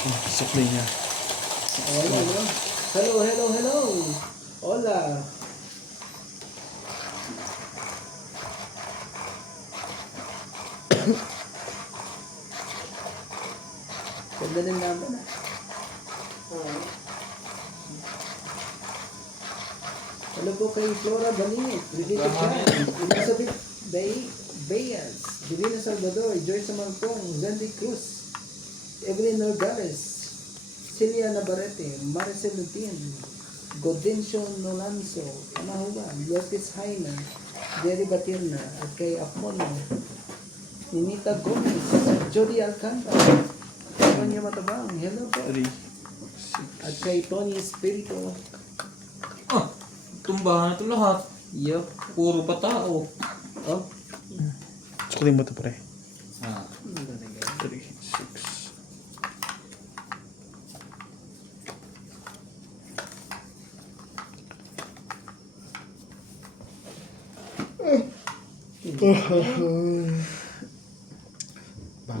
Sukli niya. Hello. Hello. Hola. Ganda din naman ah. Hello po kay Flora Baningit, Related Brand, Elizabeth Bayas, Divina Salvador, Joyce Malcong, Zandy Cruz, Evelyn Nogales, Celia Navarrete, Maricel Lutin, Godencio Nolanzo, Amahuga, Lopez Haina, Jerry Batirna, at kay Apmono, Ninita Gomez, Jody Alcantara, Tonya Matabang, hello po. 3, 6. At kay Tony Espiritu, Tumbahan ito lahat. yo, Puro pa tao. oh, Sukli mo to pre. 3, 6.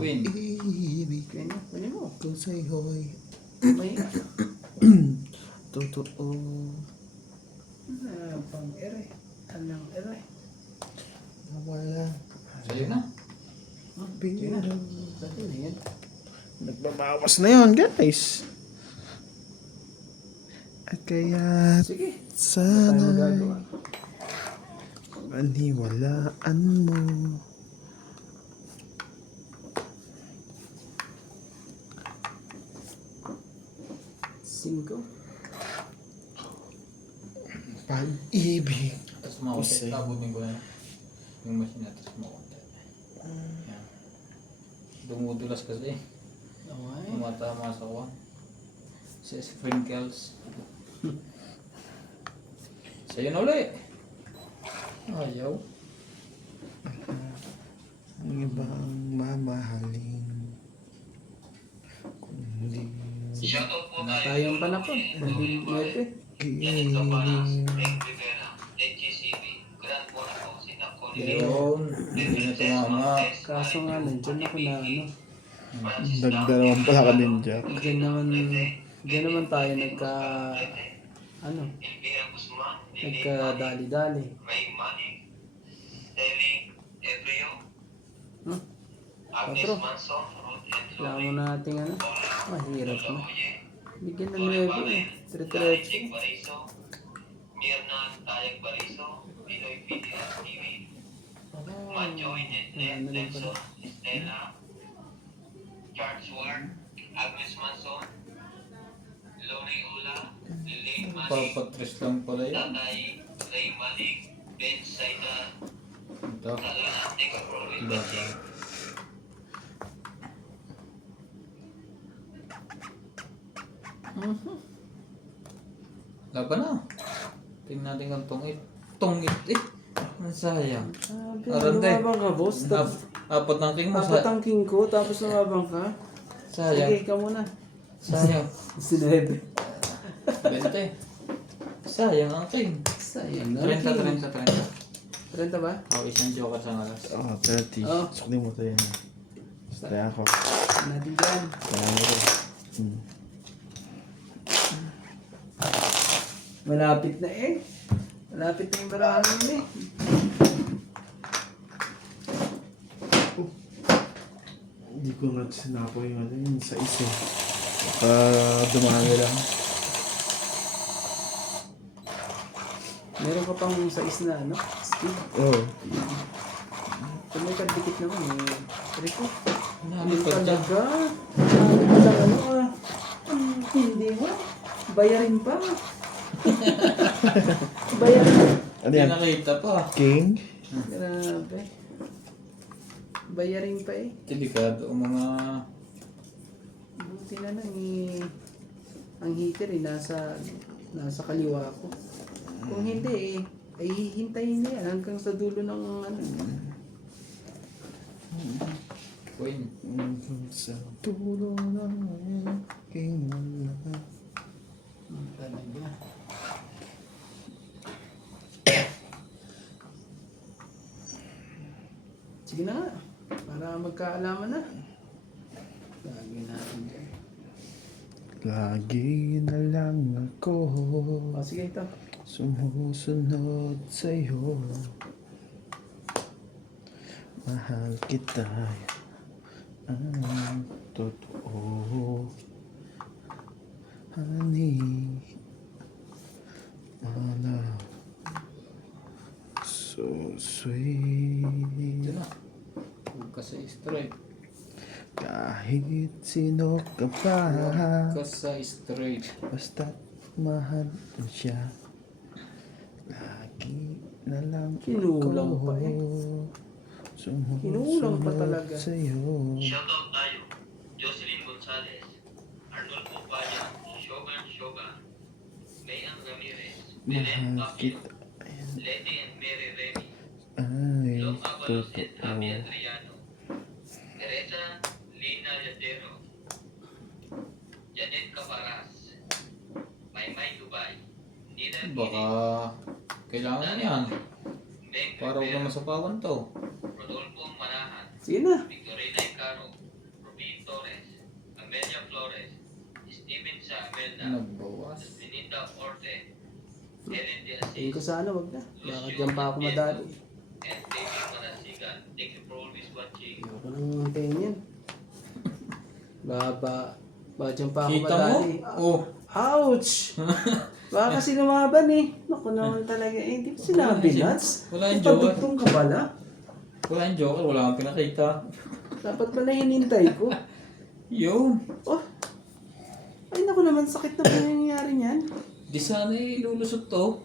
Win. kanya mo, Kung sa'y hoy. may Totoo. pang ere, anong ere, Nawala. Sa'yo na. Pinag. dati na yan, Nagbabawas na yun guys. At kaya sige, tayo sana magagawa, paniwalaan mo. Cinco, Pag-ibig. Tapos makunti. Kasi- Tabutin ko na yung machine na tapos makunti. Yan. Dumudulas kasi. okay, Tumatama sa kuwan. Si Sprinkles. Sa'yo na ulit. Ayaw. Ang ibang mamahalin. Kung hindi wala tayong panapon, hindi pwede, giling. Yun. Hindi na tumama. kaso nga nandiyan ako na ano, Nagdalawang pala ka ninja. diyan naman tayo ano, nagka-dali-dali, Patro, kailangan mo natin ano, mahirap na. Bigyan ng 9 eh, dire-diretso. Ano lang pala. Papatres lang pala yun. Ito. Bagay. Laban na. Tingnan natin kung tungit eh. Ang sayang. Arande. Lumabang ka, boss. Apat ng king mo. Apat ang king ko, tapos lumabang ka. Sayang. Sige, ikaw muna. Sayang. Sinebe. 20. Sayang ang king. Sayang na. 30. 30 ba? Oh, isang joker sa ngalas. 30. Oh. Sukli mo to yan. Kaya ako. Natin dyan. Kaya mo to. Malapit na eh. Malapit na yung barahan yun eh. Hindi ko nga sinako yung ano yun sa isa. Dumami lang. Meron ka pang sais na ano? Steve. Oo. Kung may kadikit naman eh. Rico. Namin Hindi pa dyan. talaga. Namin pa lang ano ah. Hindi mo. Bayarin pa. Bayarin. Ano Hindi yan? nakita pa. King? Grabe. Bayarin pa eh. Delikado ang mga... Buti na lang eh. Ang heater eh nasa kaliwa ko. Kung hindi eh, ay hihintayin na yan hanggang sa dulo ng ano. Queen. Sa tulo ng king na. Talaga. Sige na nga. Para magkaalaman na. Lagyan natin dyan. Lagi na lang ako O, sige ito. sumusunod sa'yo. Mahal kita, ang totoo. Honey, my love, so sweet. Ito na. Huwag ka sa straight. Kahit sino ka pa, Huwag ka sa straight. basta't mahal mo siya. Lagi na lang Kinulang ako pa eh. sumusunod Kinulang pa talaga. sa'yo. Shoutout tayo. Jocelyn Gonzalez, Arnulfo Paya, Shogun, Mayan Ramirez, Belen Mahal Pacquiao, kita, Letty and Mary Remy, ay Long Avalos and Abby totoo. Adriano, Teresa Lina Yadero, Janet Caparas, Maymay Dubai, Nina Baka kailangan na yan. Meng Para huwag Rivera, na masapawan to. Rodolfo Manahan, Sige na. Victorina Icaro, Rubin Torres, Amelia Flores, Steven Sa Amelda, Nagbawas. Melinda Orte, Helen De Tingin ko Assis, sana wag na. Bakit dyan pa ako madali? and David Manasigan. Thank you for always watching. Ayoko nang tingin. Bakit dyan pa ako Kita mo? madali? Oh. Ouch! Baka kasi lumaban eh. Naku naman talaga eh. Hindi ko sinabi, Nats. Wala yung joker. Pagdugtong ka pala. Wala yung joker. Wala kang pinakita. Dapat pala hinintay ko. Yun. Oh! Ay naku naman, sakit na po yung nangyari niyan. Di sana ilulusot to.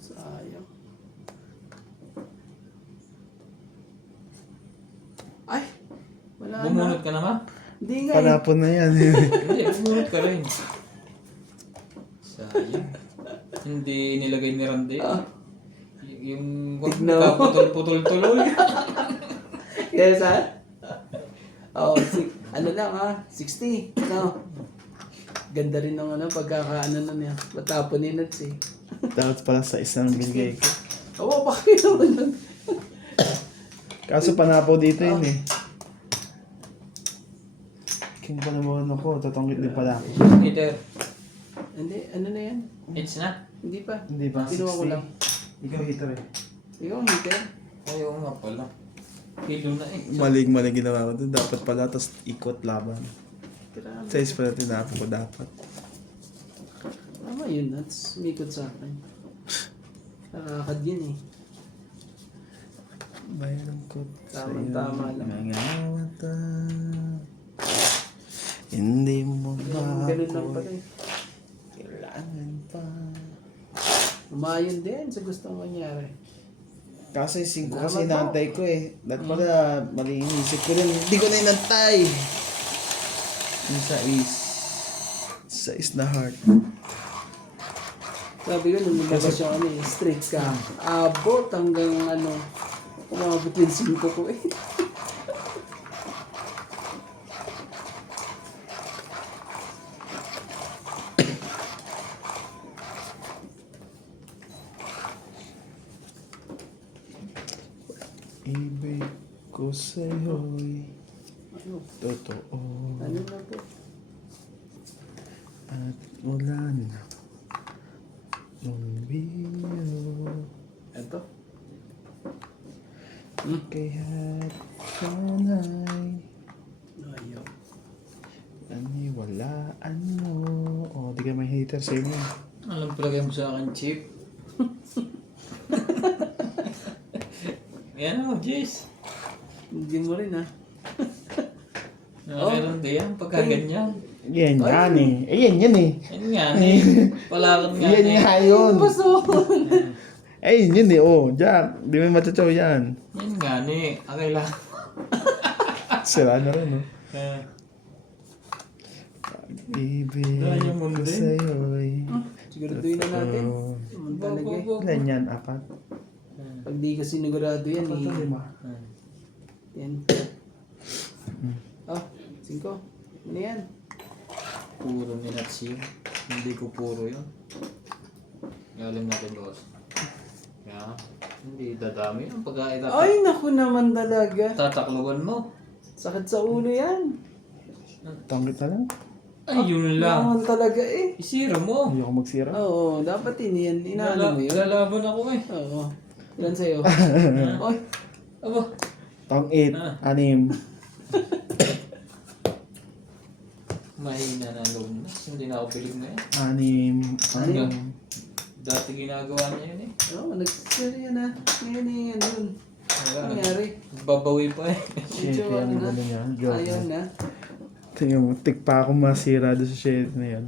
Sayang. Ay! Wala na. Bumunot ka naman. Hindi nga eh. Panapon na yan. Hindi, bumunot ka rin. Sayang. Hindi nilagay ni Randy. Yung Tignan mo. putol-tuloy. Yes, ha? Oo, ano lang ha? 60. No. Ganda rin ng ano, pagkakaano na niya. Matapon ni Nats eh. Dapat pala sa isang bigay ko. Oo, bakit naman nun? Kaso panapaw dito yun eh. King pa naman ako, tatanggit din pala ako. Peter, Hindi, ano na yan? it's na. Hindi pa. Hindi ba? Kinuha ko lang. Ikaw hitter eh. Ikaw, hindi. Ayaw nga pala. Kilo na eh. Maling ginawa ko doon. Dapat pala, tapos ikot laban. Grabe. Size pala tinapos ko dapat. Tama yun, Nats. Umikot sa akin. Nakakad yun eh. Mayroon ko Tama lang. mga mata. Hindi mo ba Ganun lang ako pala eh. kailangan pa. Umayon din sa gustong mangyari. Kasi 5 Salamat kasi po. inantay ko eh. Dapat pala, mali inisip ko rin. Hindi ko na inantay. Yung sa is na heart. Sabi ko, nung lumabas yung ano eh, straight ka. Abot hanggang ano, umabot yung 5 ko eh. Ibig ko sa'yo'y Ano? totoo. Ano na po? At wala na nung biro. Ito? Kaya't sana'y Ayaw. naniwalaan mo. O, di ka may hater sa inyo. Alam palagay mo sa akin, Chip. Yan o, Jace. Hindi mo rin ah. Nakakailan din yan, pagka ganyan. Yan yan eh. Yan yan eh. Yan nga eh. Palakad nga Yan eh. nga yun. Paso! Ay, yun eh. Oh, Jack. Di mo machachaw yan. Yan nga eh. Akala. Sira na rin, no? Ibig Dahil yung mundo ko din. sa'yo'y Siguraduhin na natin. totoo. Naman talaga eh. Ilan yan? 4? Pag di ka sinigurado yan Apat o eh. 5? Yan. Oh, 5. Ano yan? Puro ni Natsi. Hindi ko puro yun. Galing natin, boss. Kaya, hindi dadami yung pagkain. Ay, naku naman talaga. Tatakluban mo. Sakit sa ulo yan. Tangkit na lang. Ay, yun lang. Naman talaga eh. Isira mo. Hindi ako magsira. Oo, dapat inaano mo yun. Lalaban ako eh. Oo. Ilan sa'yo? Oy, Aba. Tang 8, Ah. 6. Mahina na ang loob na. Hindi na ako pilig na yan. 6. Dati ginagawa niya yun eh. oo, nagsiserya na. Ngayon eh, ano yun? Wala. Ano nangyari? Babawi pa eh. Shit, Medyo yan. ano na. Ano yan? Joke. Ayaw na. Tingnan mo, tik pa ako masira doon sa shit na yan.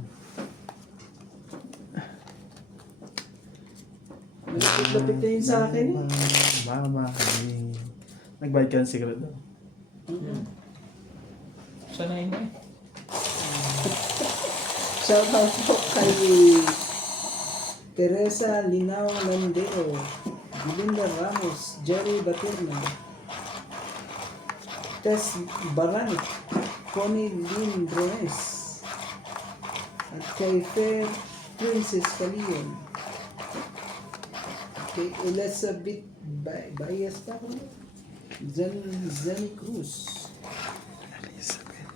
Lapit na yun sa akin eh. Mama. Nagbayad ka ng cigarette doon. Sanay na eh. Shoutout po kay Teresa Linao Landeo, Belinda Ramos, Jerry Baterna, Tess Baranic, Connie Lynn Drones, at kay Fair Princess Calion, kay Elizabeth Bayas pa ko, Zani Cruz. Elizabeth.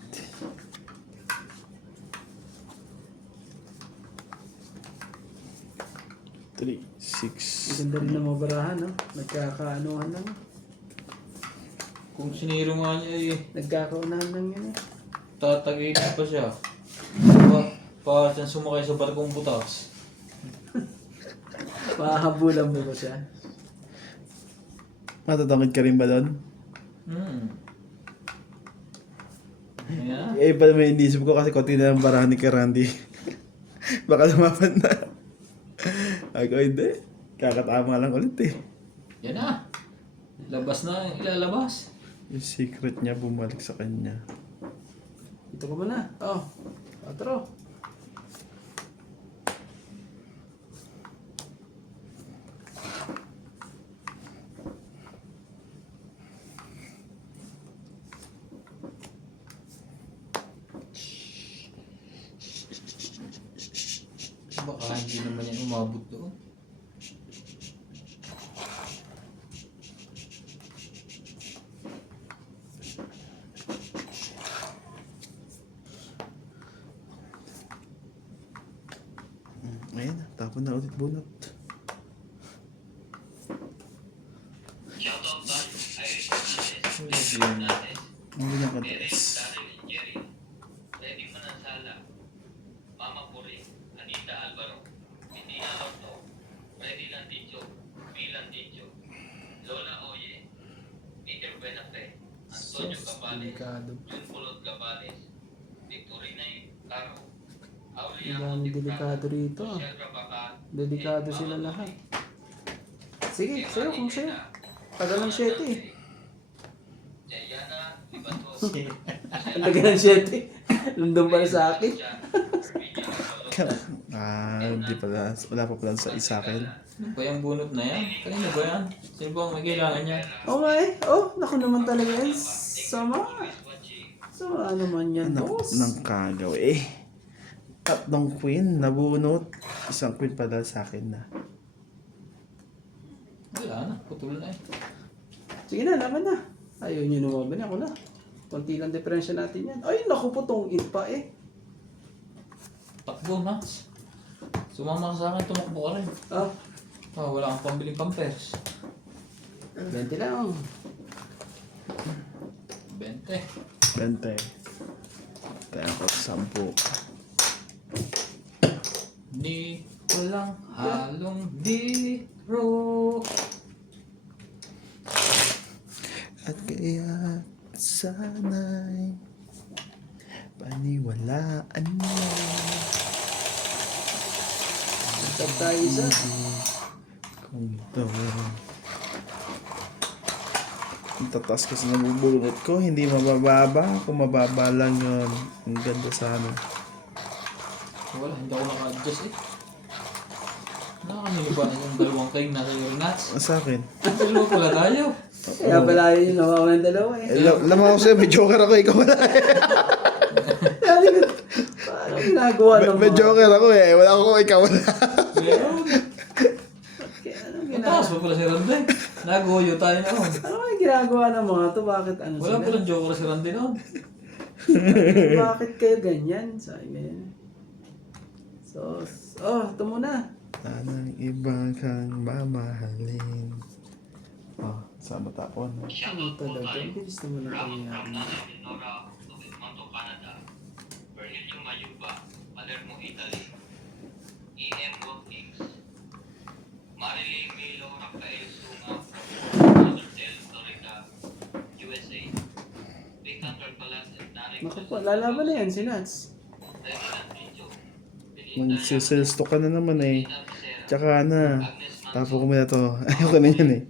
Three, six. Maganda rin ng mga barahan, no? Nagkakaanuhan lang. Kung siniro nga niya eh. Nagkakaunahan lang yan eh. Tatagilid pa siya. Para siyang sumakay sa barkong butas. Mahahabulan mo ba siya? Matatangkid ka rin ba doon? Yeah. Eh, pa may inisip ko kasi konti na lang barahan ni Randy. Baka lumaban na. Ako hindi. Kakatama lang ulit eh. Yan na. Labas na ilalabas. Yung secret niya bumalik sa kanya. Ito ko muna. Oh, 4. Baka hindi naman yan umabot doon. Ayan, tapon na ulit bunot. Shoutout ba? Iris Hernandez, Leslie Yun. Hernandez, Ang ganyan ka Derek, tres. Daryl, Jerry, Freddy Manansala, Mama Puri, Anita Alvaro, Medina Lorto, Freddy Landicho, B. Landicho, Lola Oye, Peter Benafe, Antonio Cabales, Delikado. Jun Pulot Cabales, Victorina Caro, Ang Aulia daming delikado rito. Michelle Rabaca, Delikado sila lahat. Sige, sa'yo kung sa'yo. Tagal ng 7 eh. Jayana Libatos, Ang tagal ng 7. Nandun pala sa akin. Hindi pala. Wala pa pala sa isa akin. Ano ba yung bunot na yan? Kanina ba yan? Sino ba ang may kailangan niya? Oh my. Oh, naku naman talaga yan. Sama. Sama naman yan, Ano boss. nang kagaw eh. Tatlong queen, nabunot. Isang queen pala sa akin na. Wala na, putol na eh. Sige na, laban na. Ayaw nyo lumaban. Ako na. Konti lang diferensya natin yan. Ay, naku po tong it pa eh. Takbo, Max. Sumama ka sa akin, tumakbo ka rin. Ah, Wala kang pambiling pampers. 20 lang. 20. 20. Kaya ako 10. Di walang halong biro. At kaya sana'y paniwalaan mo. Tag tayo isa. Kung ito. Ang tatas kasi nabubulungot ko, hindi mabababa. Kung mababa lang yun, ang ganda sana. Wala, hindi ako naka-adjust eh. Nakamili ba yung dalawang kaing nasa your nuts? Sa akin. Dalawa pala tayo. Kaya pala yun yung nawawa ng dalawa eh. Lamang ako sa'yo, may joker ako, ikaw wala. Sabi ko, paano ginagawa ng May joker ako eh, wala ako, ikaw wala. Meron. Kaya anong ginagawa? Mataas pa pala si Randy. Naguyo tayo na oh. Ano kaya ginagawa ng mga to? Bakit ano Wala sila? palang joker si Randy noon. Bakit kayo ganyan? Sabi ganyan. So, ito muna. Tanang ibang kang mamahalin. Oh, sa matapon. Ano talaga? Ang bilis naman ang From nangyayari. Nana Minora to Edmonton, Canada. Virgilio Mayuba, Palermo, Italy. E.M. Watkins. Marilyn Milo Rafael Sunga from Lauderdale, Florida, USA. Victor Balas and Narek. Naku po, lalaban na yan si Nats. Reginald Pincho. Magsiselsto ka na naman eh. Belinda Becerra. Tsaka na. Agnes Tapo Manso. ko muna to. Ayoko na yan eh.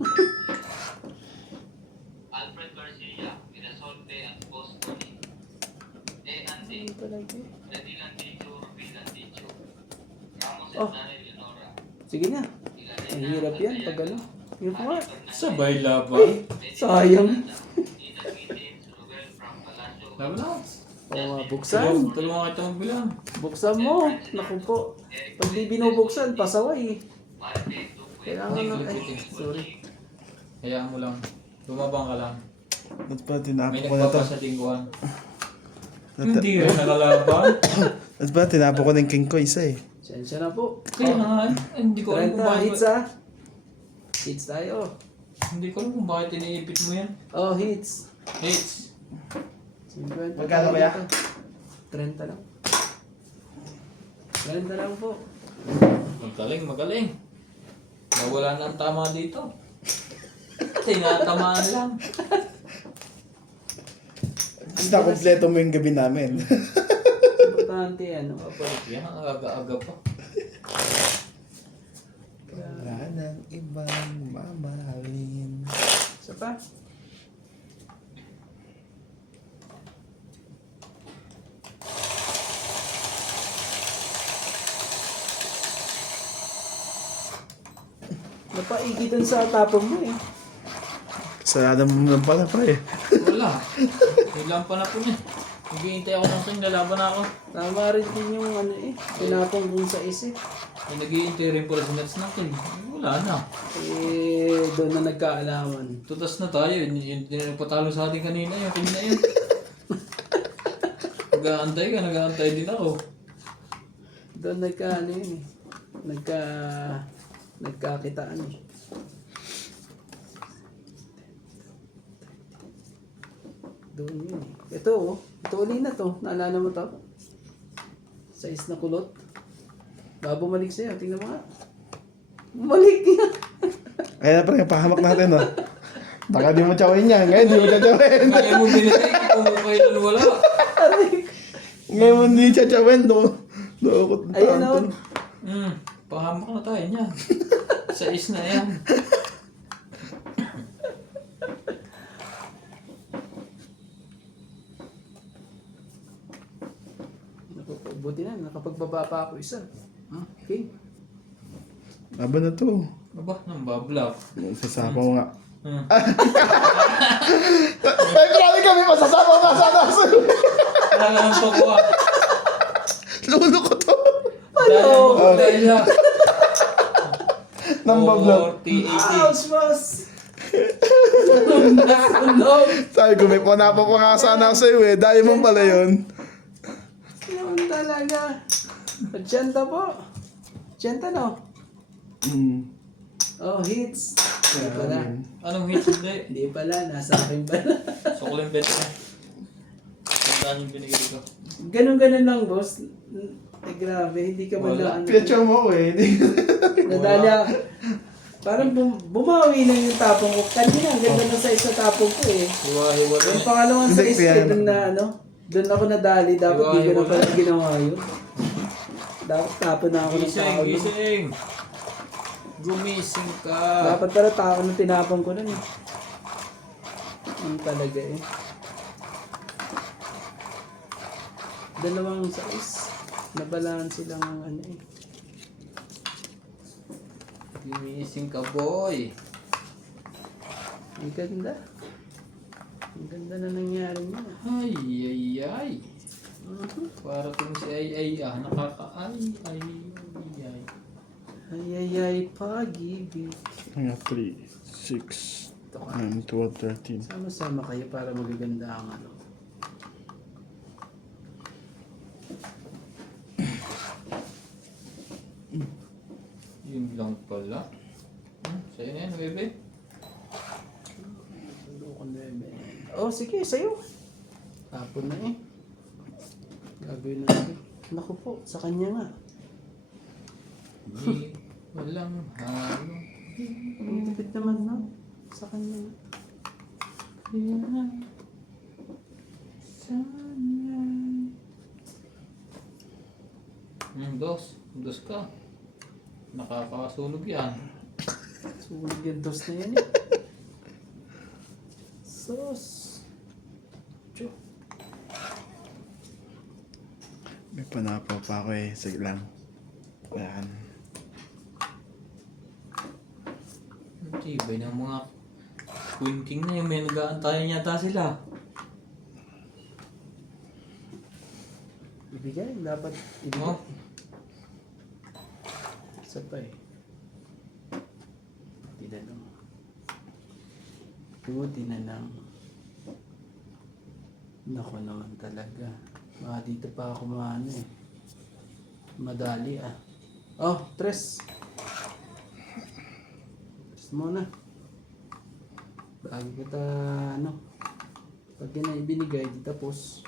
Alfred Garcia, Irasolpe at Boston. E. Ante. Ano talaga? Freddy Landicho, Ruby Landicho. Ramos Oh. and Nani Leonora. Sige na. Ang hirap yan pag ano. Yung pa nga. Sabay laban. Sayang. Nina Gittins, Ruel from Palacio. Laban na. O, buksan. Tulungan kita magbilang. Buksan mo. Naku po. Pag di binubuksan, pasaway. Marte Duque. Kailangan na. Ay, sorry. Hayaan mo lang. Lumabang ka lang. Ba't ba tinapo May ko na to? nagpapa sa tingguan. Hindi rin nakalaban. Ba't ba tinapo ko ng king ko isa eh? Sensya na po. Kaya nga, hindi ko alam 30 kung bakit. hits ah. Hits tayo. Hindi ko alam kung bakit iniipit mo yan. Oh, hits. Hits. 50 Magkano kaya? 30 lang. 30 lang po. Magaling, magaling. Nawala na ang tama dito. Tinatamaan lang. Basta kompleto mo yung gabi namin. Importante ano. Yan, ang aga-aga pa. Wala nang ibang mamahalin. Isa pa. Napaigi dun sa tapong mo eh. Sarada mo lang pala pa eh. Wala. Kailan pa na po niya. Naghihintay ako ng king, lalaban ako. Tama rin din yung ano eh. Pinapong dun sa isip. Ay, naghihintay rin pala si Nats natin. Wala na. Eh, doon na nagkaalaman. Tutas na tayo. Yung nagpatalo sa atin kanina, yung king na yun. Nag-aantay ka, nag-aantay din ako. Doon ano yun eh. Nagkakitaan eh. Doon yun eh. Ito oh. Ito uli na to. Naalala mo to? Size na kulot. Bumalik sa'yo. Tingnan mo nga. Bumalik niya. Kaya na parang pahamak natin oh. Baka di mo tsawin yan. Ngayon di mo tsawin. Kaya mo binigay, kung kailan wala. Ngayon mo di tsawin. Dookot na Ayun oh. Pahamak na tayo niyan. Sa is na yan. Buti na. Nakapagbaba pa ako isa. Okay. Laban na to. Aba, nang bablak. Sasapaw nga. Ay, grabe kami masasapaw nga sana. Nakakampak ko ah. Lulo ko to. Ano? Dahil na. Nambablag. 40-80. Ouch, boss! Sabi ko may panapa pa nga sana ako sa'yo eh. Diamond pala yun. Naman talaga. 80 po. 80 no? Oh, hits. Hindi pala. Anong hits hindi? Hindi pala. Nasa akin pala. Sukulim bet ko. Tandaan yung binigay ko. Ganun-ganun lang, boss. Eh, grabe. Hindi ka man lang. Pinatsaw mo ako eh. Nadali ako. Parang bumawi lang yung tapong ko. Kanina, ang ganda ng size sa tapong ko eh. Hiwa-hiwa Yung din. pangalawang Hindi, size kaya ko dun na ano. Doon ako nadali. Dapat di ko na pala ginawa yun. Dapat tapon na ako ng Gising, tao. nun. gising. Gumising ka. Dapat pala tao na tinapon ko nun eh. Ang talaga eh. Dalawang size. Nabalanse lang ang ano eh. Gumising ka, boy. Ang ganda. Ang ganda na nangyari niya. Ay, ay, ay. Para kung si ay, ay, nakaka-ay, ay, ay. Ay ay ay pag-ibig. Nga 3, 6, Ito ka. 9, 12, 13. Sama-sama kayo para magaganda ang ano. lang pala. Sa'yo na yan, bebe. Oh, sige, sa'yo. Tapon na eh. Gagawin natin. Naku po, sa kanya nga. Di, walang halo. Ang tipid naman na. Sa kanya nga. Dos ka. Nakakasunog yan. Sunog yung dos na yan eh. Sos. Tiyo. May panapaw pa ako eh. Sige lang. Yan. Ang tibay ng mga Queen King na yung may nag-aantayan yata sila. Ibigay, dapat ibigay. Oh, Isa pa eh. Tinanong. Tinanong. Naku naman talaga. Mga dito pa ako maano eh. Madali ah. Oh, tres. Tres muna. Bago kita ano. Pag yun na ibinigay, di tapos.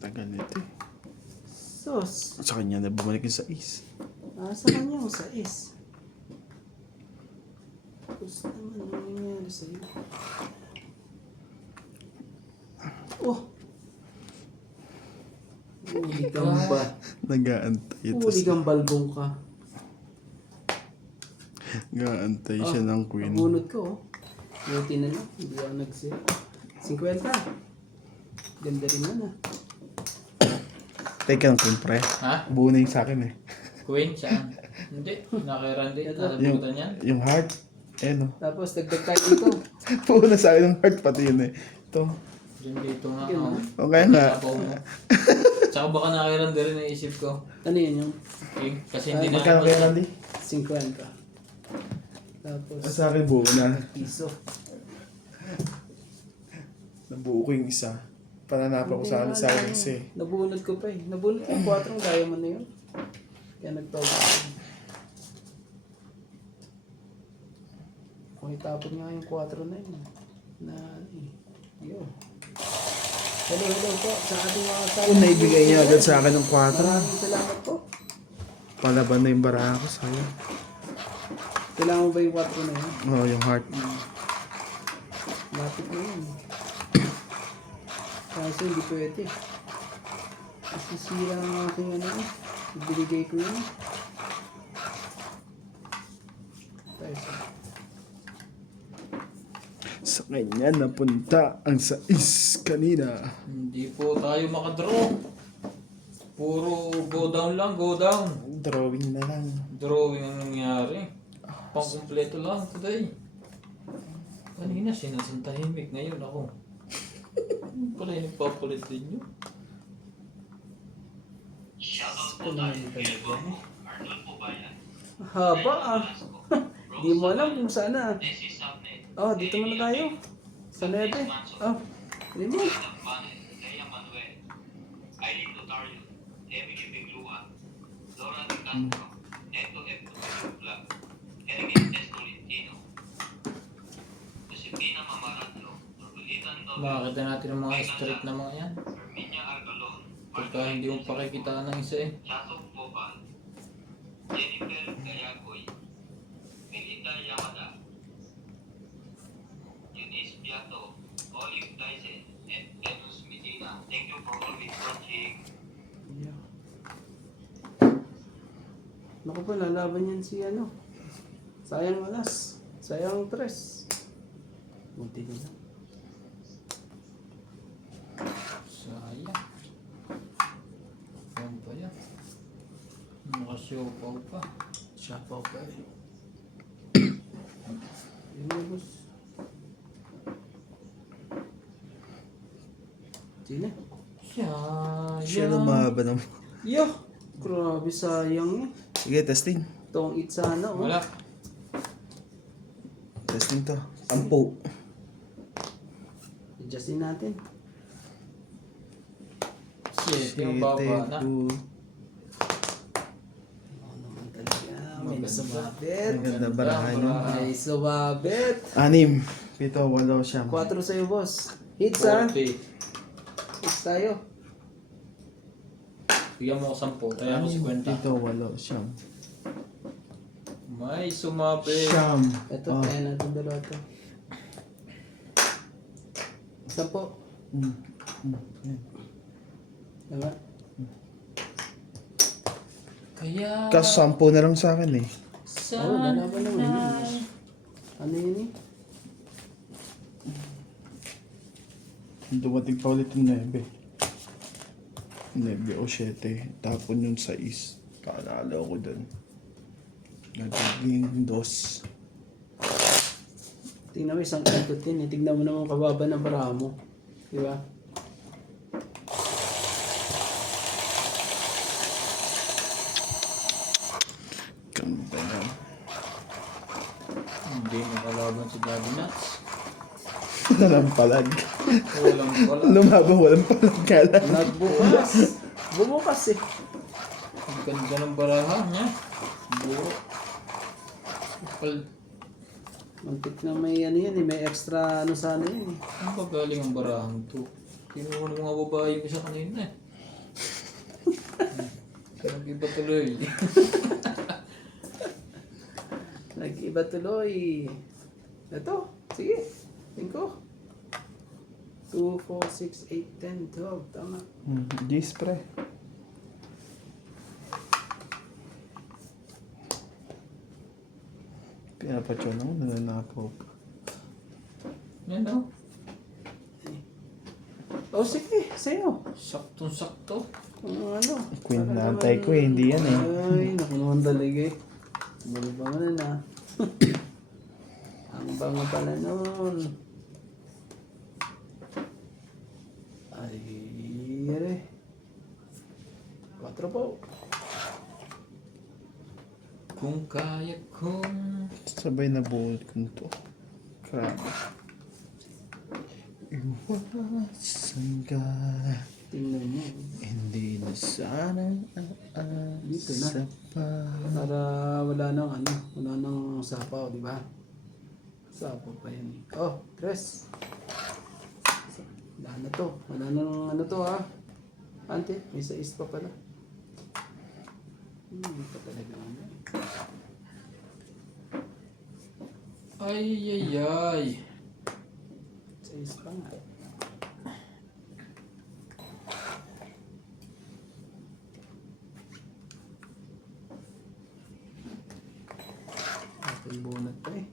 Tagal nito eh. Sos. Sa kanya na bumalik yung sais. Sa kanya ang sais. Tapos naman ang nangyari sa'yo. Oh! Uli kang ba? Nag-aantay. Uli kang balbong ka. Nag-aantay siya ng queen. Nabunot ko oh. Buti na lang. Hindi ako nag-sale. 50. Ganda rin na na. Teka ng queen pre. ha? Buo na yung sa akin eh. Queen? Saan? Hindi. Nakirandi. Nalabutan yan. Yung heart. Eh no. Tapos dagdag tayo dito. Buo na sa akin ng heart pati yun eh. Ito. Diyan dito nga. Ganun. Oh. Okay nga. Sabaw mo. Tsaka baka nakirandi rin ang isip ko. Ano yun yung King? Kasi hindi na Magkano kaya Randy? 50. Tapos Sa akin buo na. piso. Nabuo ko yung isa. Pananapan ko sa sa akin kasi. Nabunod ko pa eh. Nabunod ko yung 4 ng diamond na yun. Kaya nagtawag ako. Kung itapon nga yung 4 na yun. Na eh. Yun. Hello po sa ating mga tao. Kung naibigay niya agad sa akin ng 4. Maraming salamat po. Palaban na yung baraha ko sa'yo. Kailangan mo ba yung 4 na yun? Oo, yung heart. Lapit na yun. Kaso hindi pwede. Masisira ang aking ano eh. Ibinigay ko yun. Tayo sa... Sa kanya napunta ang sais kanina. Hindi po tayo makadraw. Puro go down lang, go down. Drawing na lang. Drawing ang nangyari. Pangkumpleto lang today. Kanina sinasantahimik, ngayon ako. Ano pala yung nagpapalit din nyo? Shoutout po tayo. Virgo, Arnold po ba yan? Haba ah. Di mo alam kung saan ah. Nessie Subnet. Oh, dito muna tayo. Sa 9. Oh, hindi mo. Adam Panes, Lea Manuel, Aileen Lotario, Emily Biglua, Laura De Castro, Neto F. Vlog, Eric S. Tolentino, Josefina Mamaratlo, Rodolitan Nobel, Makakita natin ang mga street na mga yan. Herminia Argalon, Pagka hindi mo pakikitaan ng isa eh. Chato Popal, Jennifer Gayagoy, Melinda Yamada, Eunice Piato, Olive Dyson, and Venus Medina. Thank you for always watching. Yeah. Naku po, lalaban yan si ano. Sayang alas. Sayang 3. Buti na lang. Sayang. Yan pa yan. Nakasiopaw pa. Siya pa pa eh. Yun na boss. Sino? Sayang. Siya lumaban naman. Yo! Grabe sayang eh. Sige, testing. Itong eat sana oh. Wala. Testing to. 10. Adjustin natin. Shit, yung baba na. Oo naman talaga. May sumabit. Maganda barahan yun. May sumabit. 6, 7, 8, siyam. 4 sa'yo, boss. Hits, ha? 40. Hits tayo. Bigyan mo ko 10. Kaya mo 6, 50. 7, 8, siyam. May sumabi. Siyam. Ito, Ah. kaya natin dalawa to. 10. Yan. Diba? Kaya... Kaso 10 na lang sa akin eh. Oo, lalaban naman yun. Ano yun eh? Dumating pa ulit yung 9. 9 o 7. Tapon yung 6. Kaalala ko dun. Nagiging 2. Tingnan mo isang ikot yun eh. Tingnan mo naman kababa ng baraha mo. Diba? Ganda na. Hindi nakalaban si Daddy Nuts. Walang palag. Walang pala. Lumabang walang palag kala. Nagbukas. Bumukas eh. Ang ganda ng barahan niya. Buo. Kapal. Muntik na may ano yan eh. May extra ano sana yun eh. Ang pagaling ang barahan to. Kinuha ng mga babae ko sa kanina eh. Nag-iba tuloy. Nag-iba tuloy. Ito. Sige. 5. 2, 4, 6, 8, 10, 12. Tama. Gis pre. Pinapatyo na ako, nananapaw pa. Yan o. Oh, sige. Sa'yo. Saktong-sakto. Ano? Queen na antay ko eh, hindi yan eh. Ay, naku naman talaga eh. Balibangan na. Ang bango pala nun. Ay, yare. 4 po. Kung kaya kong... Sabay na buhol ko to. Grabe. Iwasan ka. Tingnan mo. Hindi na sana Dito na. aasa pa. Para wala nang ano. Wala nang sapaw, di ba? Sapaw pa yan eh. Oh, 3. Wala na to. Wala nang ano to ha. Ante, may 6 pa pala. Hindi pa talaga ano. Ay, ay, ay. 6 pa nga. Ating bunot pa eh.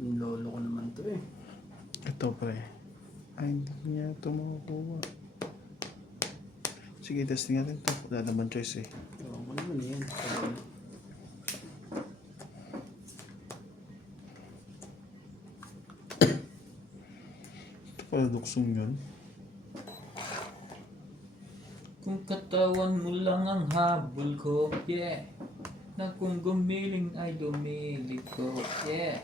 Yung lolo ko naman to eh. Ito pre. Ay, hindi niya ito makukuha. Sige, testing natin ito. Wala naman choice eh. Ewan ko naman yan. Ito pala duksong yun. Kung katawan mo lang ang habol ko, yeah. Na kung gumiling ay dumilig ko, yeah.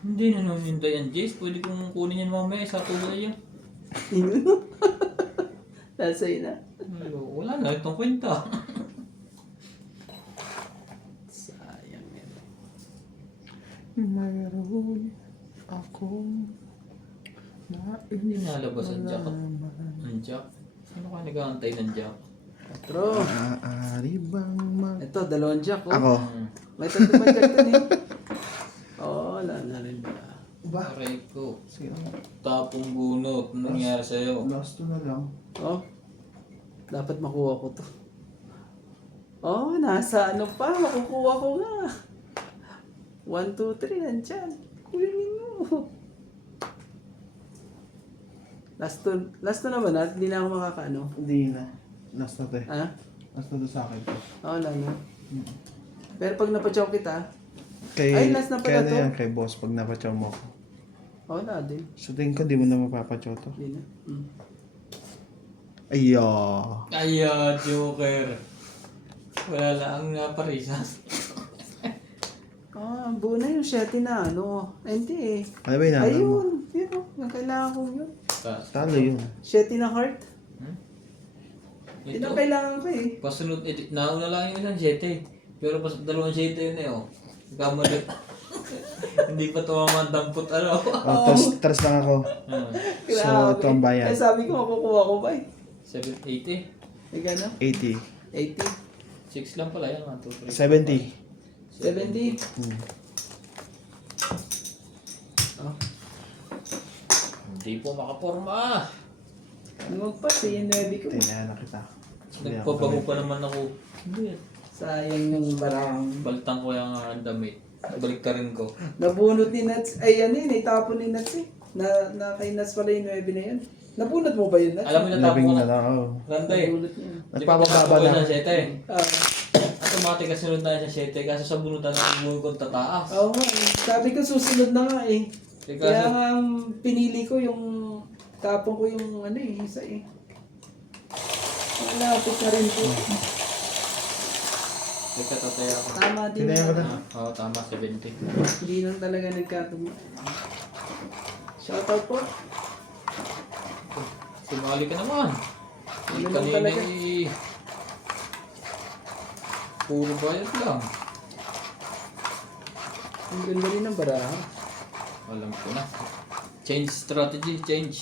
Hindi na nung hintay yan, Jace. Pwede kong kunin yan mamaya sa tulay yan. Nasa na. Wala na itong kwenta. Sayang yan. Mayroon akong Hindi nalabas ang jack. Ang jack? Sino ka nag-aantay ng jack? 4. maaari bang Ito, 2 jack oh. Ako. May 3 pa jack dun eh. Oo, wala na rin ba? Aray ko. Sige lang. Tapong bunot. Anong nangyari sa'yo? Last two na lang. Oh, dapat makuha ko to. Oh, nasa ano pa? Makukuha ko nga. 1, 2, 3, nandyan. Kunin mo. Last to naman at hindi na ako makakaano. Hindi na. Last na to eh. Ha? Last na to sa akin to. Oo, wala na. Pero pag napachow kita, Kay, Ay, last na pala kaya to. yan kay boss pag napachaw mo ko. wala din. So tingin ko di mo na mapapachaw to. Hindi na. Ayya. Ay, Joker. Wala lang naparisas. Ah, buo na yung 7 na ano. Ay, hindi eh. Ano ba hinahanap mo? Ayun, yun o. Ang kailangan kong yun. Talo yun. 7 na heart. Yun Ito, ang kailangan ko eh. pasunod, nauna lang yung isang 7. Pero pas dalawang 7 yun eh, oh. Kamali. Hindi pa tumama ang dampot, ano. Oh, tres lang ako. Ah, So, ito ang bayad. Kaya sabi ko, makukuha ko ba eh. 780. May gano'n? 80. 80. 6 lang pala yan, 1, 2, 3. 70. 70. Hmm. Oh. Hindi po makaporma. Magpas eh, yung 9 ko. Tingnan na kita. Nagpabago pa naman ako. Hindi. Sayang yung barang. Baltang ko yung damit. Balik ka rin ko. Nabunot ni Nats. Ay, ano yun, itapon ni Nats eh. Na kay Nats pala yung 9 na yun. Nabunot mo ba yun, Nats? Alam mo na tapo Labing ko na na. lang, oh. Randay. Nabunot niya. Nagpapababa na. na. Sa 7. Ah, Automatic kasi sunod tayo sa 7. Kaso sa bunutan ng umuwi kong tataas. Oo nga eh. Sabi ko susunod na nga eh. Kaya nga pinili ko yung tapon ko yung ano eh, isa eh. Malapit na rin po. Teka, tataya ako. Tama din Tinaya ko na. na. Oo, tama, 70. Hindi lang talaga nagkatuma. Shoutout po. Sumali ka naman. Ano lang Kanina talaga. puro bayad lang. Ang ganda rin ng baraha. Alam ko na. Change strategy, change.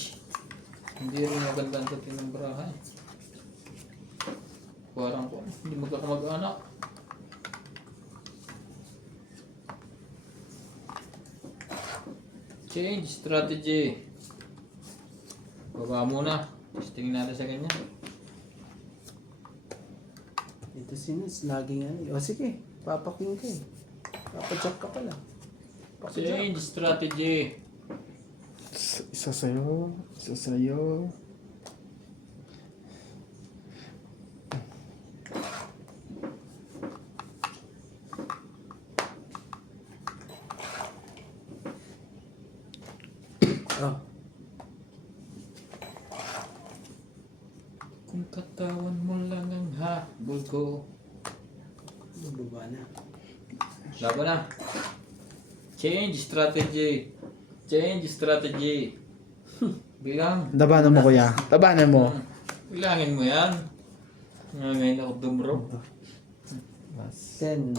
Hindi rin maganda ang dating ng baraha eh. Parang ko, hindi magkakamag-anak. Change strategy. Baba muna. Testing natin sa ganyan. Ito sinus, laging ano. O sige, papaking ka eh. Papajack ka pala. Papajack. Change strategy. Isa sa'yo. Isa sa'yo. Oh. Kung katawan mo lang ang habol ko. Baba na. Laban na. Change strategy. Change strategy. Bilang. Labanan mo, kuya. Labanan mo. Bilangin mo yan. Ngayon ako dumro. 10,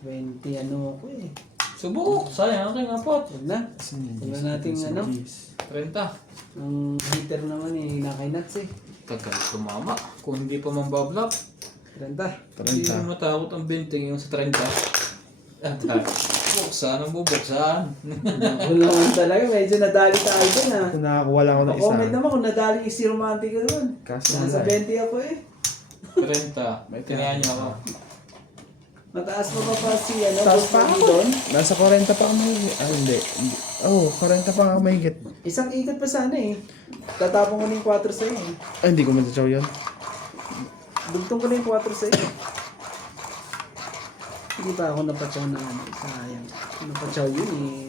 20, ano ako eh. Subok. Sayang aking apat. Huwag na. Wala nating ano. 30. Ang heater naman eh, nakainats eh. Tagal tumama. Kung hindi pa mambablap. 30. Hindi mo matakot ang binting yung sa 30. At buksan ang bubuksan. Wala naman talaga, medyo nadali tayo dun ha. Kung nakakuha lang ako ng isa. Comment naman kung nadali si Romantic ka doon. Kaso Nasa wala eh. 20 ako eh. 30. Kinayan niya ako. Mataas pa pa si ano, Taas Boss pa Bobby ako. doon. Nasa 40 pa ako mahigit. Ah, hindi. Oh, 40 pa ako mahigit. Isang ikot pa sana eh. Tatapon ko na yung 4 sa'yo eh. Ay, hindi ko matachaw yun. Dugtong ko na yung 4 sa'yo. Hindi pa ako napatsaw na ano. Sayang. Napatsaw yun eh.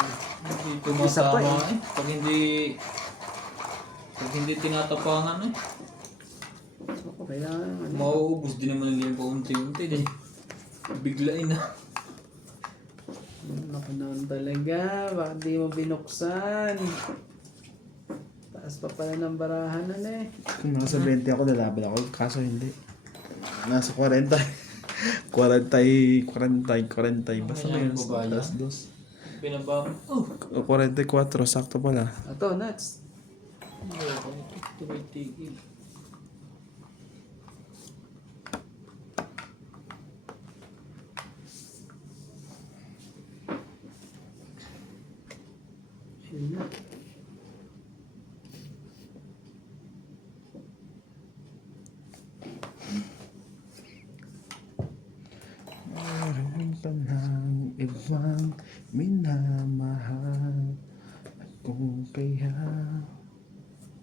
Hindi Isa pa tumatama eh. Pag hindi tinatapangan eh. Ako, kailangan ano. Mauubos din naman nila yung paunti-unti din. Biglain na. Ako naman talaga. Bakit di mo binuksan? Taas pa pala ng barahan na eh. Kung nasa 20 ako, lalaban ako. Kaso hindi. Nasa 40. 40. Basta Ayan, may babae yan. alas 2. Binaba mo. Oh! 44, sakto pala. Ito, nuts. Ayoko nito. Ito may tigil. Yun na. Meron ka ng ibang minamahal. At kung kaya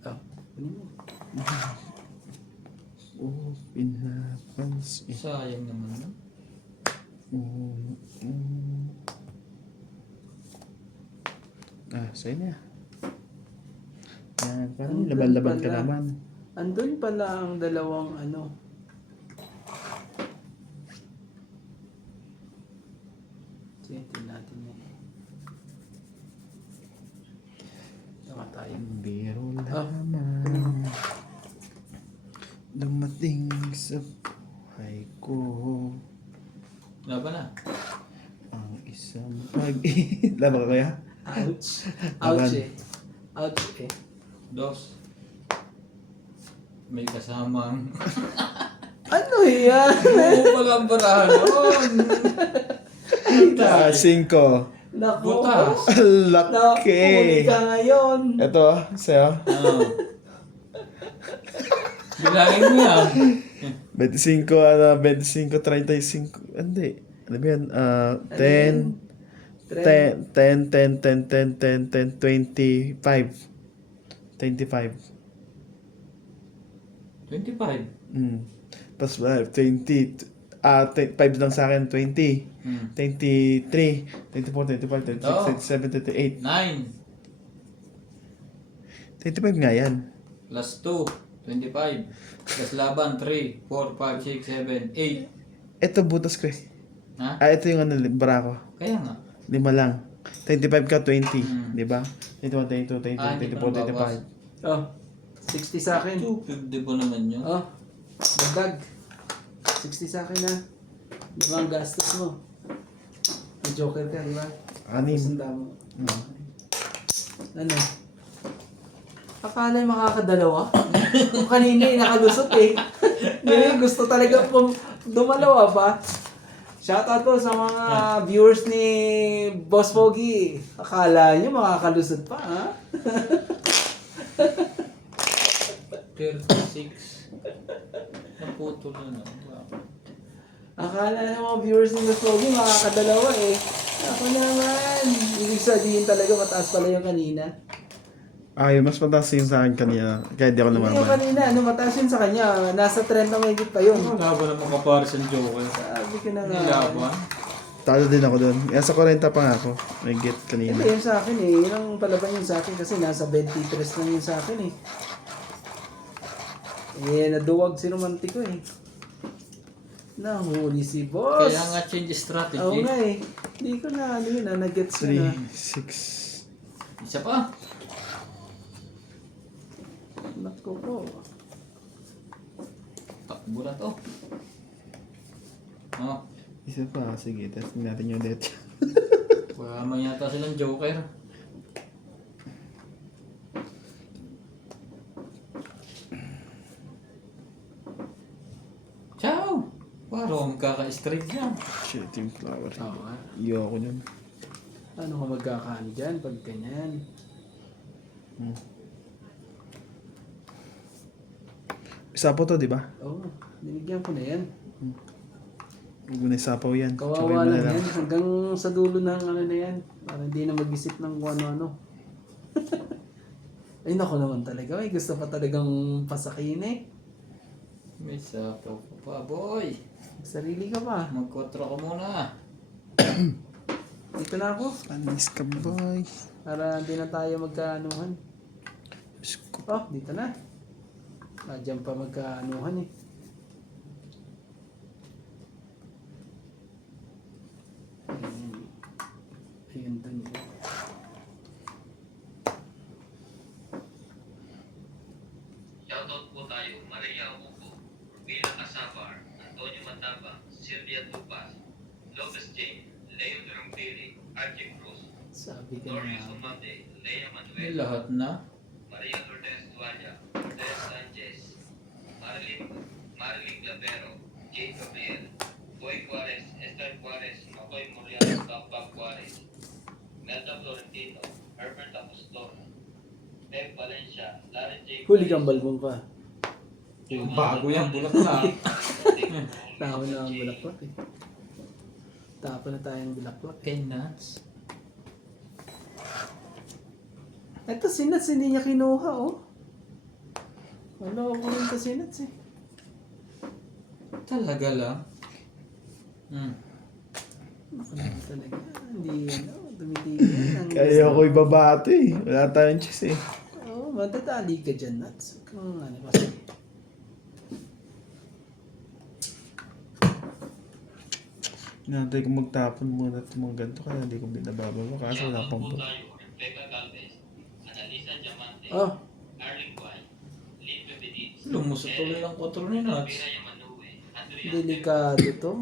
Oh, kunin mo. o pinapansin. Sayang naman. No? Sa'yo na. Yan, parang laban-laban ka pala. naman. Andun pala ang dalawang ano. Sige, tingnan natin yan. Tama tayo. Biro Ah. lamang dumating sa buhay ko Laban na. ang isang Laban ka kaya? Ouch. Laban. Ouch eh. Ouch eh. Dos. May kasamang. Ano yan? Oo pala ang barahan nun. 5. Naku. Butas. Laki. Huli ka ngayon. Ito, sa'yo. Oo. Bilangin mo yan. 25, 25, 35. Hindi. Ano ba yan? 10, 10, 10, 10, 10, 10, 10, 25. 25. 25. Pas 20. 5 lang sa akin, 20. 23, 24, 25, 26, 27, 28. 9. 25 nga yan. Plus 2. 25. Plus laban 3, 4, 5, 6, 7, 8. Ito butas ko eh. Ha? Ito yung bara ko. Kaya nga. 5 lang. 25 ka, 20. Di ba? 21, 22, 23, Hindi 24, pa 25. Oh. 60 sa akin. 250 ba naman yun? Oh. Dagdag. 60 sa akin ha. Di ba ang gastos mo? May joker ka, di ba? 6. Sanda mo. Ano? Akala yung makakadalawa? Kung kanina yung nakalusot eh. Ngayon gusto talaga dumalawa pa. Shoutout ko sa mga viewers ni Boss Pogi. Akala nyo makakalusot pa, ha? 36. Naputol na. Akala ng mga viewers ni Boss Pogi makakadalawa eh. Ako naman. Ibig sabihin talaga mataas pala yung kanina. Ay, mas mataas yung sa akin kanina. Kaya di ako Hindi yung lumaban. kanina, ano, mataas yun sa kanya. Nasa trend na mahigit pa yun. Wala ba naman kapares ang Joker? Sabi ko na nga. Hindi laban. Talo din ako doon. Nasa 40 pa nga ako. May get kanina. Hindi, yun sa akin eh. Yun ang palaban yun sa akin kasi nasa 23 lang yun sa akin eh. Eh, naduwag si Romantico eh. Nahuli si Boss. Kaya nga change Oo strategy. nga eh. Hindi ko na ano yun ah, nag-gets ko na. 3, 6. Isa pa. Naku po. Takbo na to. Oh. Isa pa. Sige, testing natin yung ulit. Wala man yata silang Joker. Ciao! Parang kaka-straight yan. Shit, yung flower. Oo nga. Iyo ako dyan. Ano ka magkakaano dyan pag ganyan? Isapaw to, di ba? Oo, binigyan ko na yan. Huwag mo na isapaw yan. Tsabay Kawawa mo na lang yan. Hanggang sa dulo ng ano na yan. Para hindi na mag-isip ng kung ano-ano. Ay nako naman talaga. May gusto pa talagang pasakin eh. May sapaw ka pa, boy. Sarili ka pa. Magkotro ka muna. Dito na ako. Anis ka, boy. Para hindi na tayo magkaanuhan. Oh, dito na. Nandiyan pa magkaanuhan eh. Ayun. Ayun dun. Shoutout po tayo, Maria Upo, Rubina Casabar, Antonio Mataba, Sylvia Tupas, Lopez Jane, Leo Rampili, Archie Cruz, Sabi ka Doris na. Umande, Lea May Manuel, lahat na. Maria Lourdes Dualia, Lourdes Sanchez, Marilyn Clavero, Jade Gabriel, Boy Juarez, Esther Juarez, Makoy Moriano, Tampag Juarez, Melda Florentino, Herbert Apostol, Pep Valencia, Larry J. Huli kang balbong ka. Bago yan, bulak na. Tawa na ang bulaklak eh. Tapa na tayong bulaklak. Okay, nuts. Ito si Nats, hindi niya kinuha oh. Ano ko rin to si Nats eh. Talaga lang. Ako naman talaga. Hindi ano, tumitigil. Kaya ako ibabate eh. Wala tayong chess eh. Oo, matatali ka dyan, Nats. Kung ano kasi. Hinantay ko magtapon muna at mga ganito kaya hindi ko binabababa kaso wala pang po. Tayo, Rebecca Galvez, Annalisa Diamante, Oh, Arlene Guay, Lynn Benedict, Lumusot tuloy ang 4 ni Nats. Pira Yamanue, Andrea delikado to.